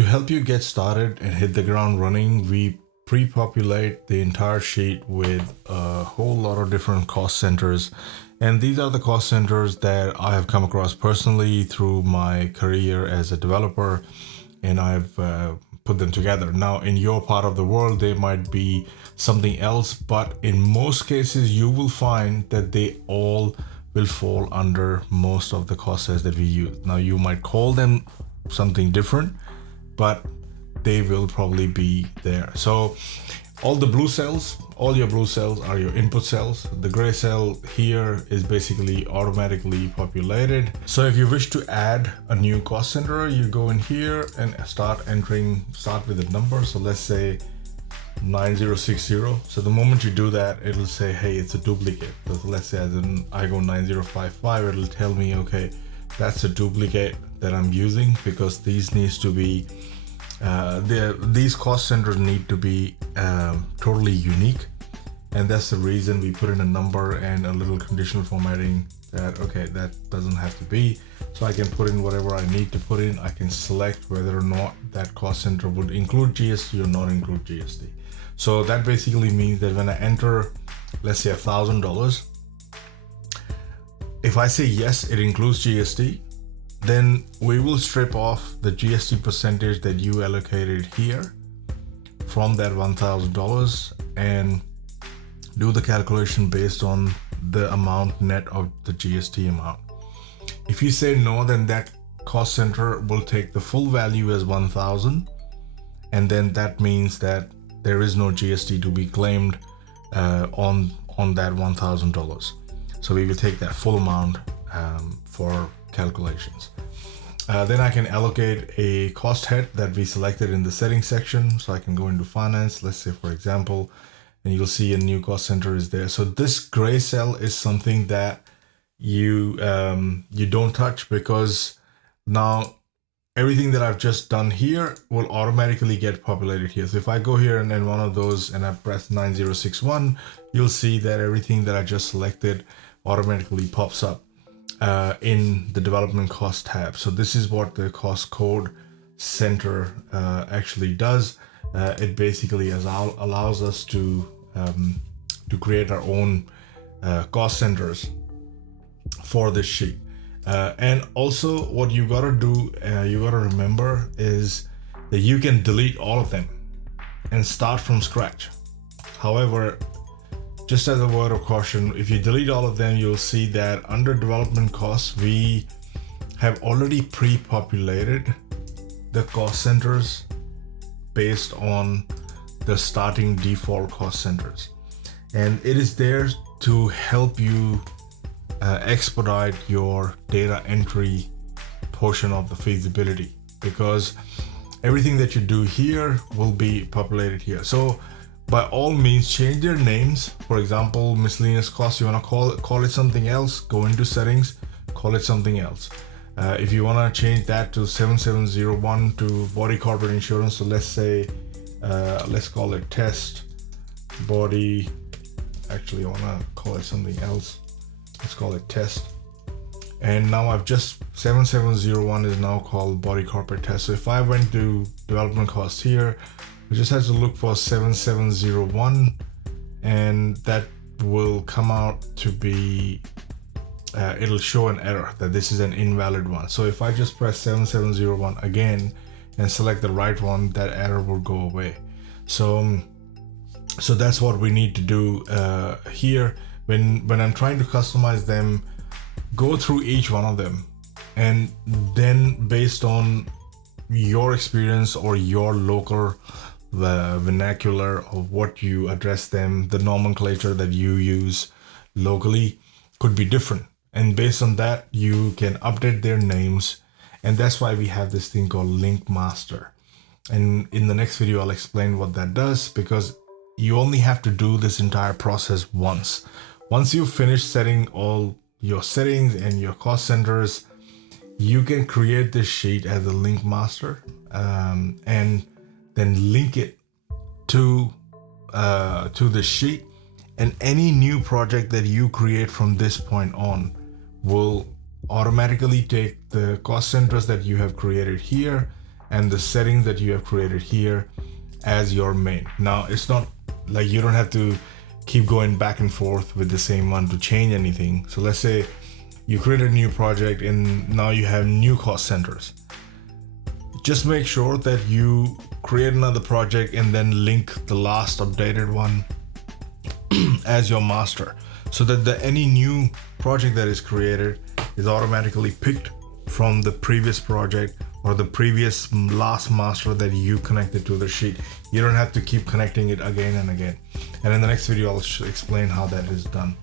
To help you get started and hit the ground running, we pre-populate the entire sheet with a whole lot of different cost centers. And these are the cost centers that I have come across personally through my career as a developer, and I've put them together. Now, in your part of the world, they might be something else, but in most cases, you will find that they all will fall under most of the cost centers that we use. Now, you might call them something different, but they will probably be there. So all your blue cells are your input cells. The gray cell here is basically automatically populated. So if you wish to add a new cost center, you go in here and start with a number. So let's say 9060. So the moment you do that, it'll say, hey, it's a duplicate. So let's say I go 9055, it'll tell me, okay, that's a duplicate that I'm using, because these needs to be these cost centers need to be totally unique, and that's the reason we put in a number and a little conditional formatting that, okay, that doesn't have to be. So I can put in whatever I need to put in. I can select whether or not that cost center would include GST or not include GST. So that basically means that when I enter, let's say $1,000, if I say yes, it includes GST, then we will strip off the GST percentage that you allocated here from that $1,000 and do the calculation based on the amount net of the GST amount. If you say no, then that cost center will take the full value as 1,000, and then that means that there is no GST to be claimed on that $1,000. So we will take that full amount for calculations. Then I can allocate a cost head that we selected in the settings section. So I can go into finance, let's say for example, and you'll see a new cost center is there. So this gray cell is something that you don't touch, because now everything that I've just done here will automatically get populated here. So if I go here and then one of those and I press 9061, you'll see that everything that I just selected automatically pops up in the development cost tab. So this is what the cost code center actually does. It basically allows us to create our own cost centers for this sheet. And also what you gotta do, you gotta remember is that you can delete all of them and start from scratch. However, just as a word of caution, if you delete all of them, you'll see that under development costs, we have already pre-populated the cost centers based on the starting default cost centers. And it is there to help you expedite your data entry portion of the feasibility, because everything that you do here will be populated here. So by all means, change their names. For example, miscellaneous costs, you want to call it something else, go into settings, call it something else. If you want to change that to 7701 to body corporate insurance, so let's say let's call it test body. Actually, I want to call it something else. Let's call it test. And now I've just 7701 is now called body corporate test. So if I went to development costs here, I just have to look for 7701, and that will come out to be, it'll show an error that this is an invalid one. So if I just press 7701 again and select the right one, that error will go away. So that's what we need to do here. When I'm trying to customize them, go through each one of them, and then based on your experience or your local vernacular of what you address them, the nomenclature that you use locally could be different, and based on that you can update their names. And that's why we have this thing called link master, and in the next video I'll explain what that does, because you only have to do this entire process once you finish setting all your settings and your cost centers. You can create this sheet as a link master and then link it to the sheet, and any new project that you create from this point on will automatically take the cost centers that you have created here and the settings that you have created here as your main. Now it's not like you don't have to keep going back and forth with the same one to change anything. So let's say you create a new project and now you have new cost centers. Just make sure that you create another project and then link the last updated one as your master, so that any new project that is created is automatically picked from the previous project or the previous last master that you connected to the sheet. You don't have to keep connecting it again and again. And in the next video, I'll explain how that is done.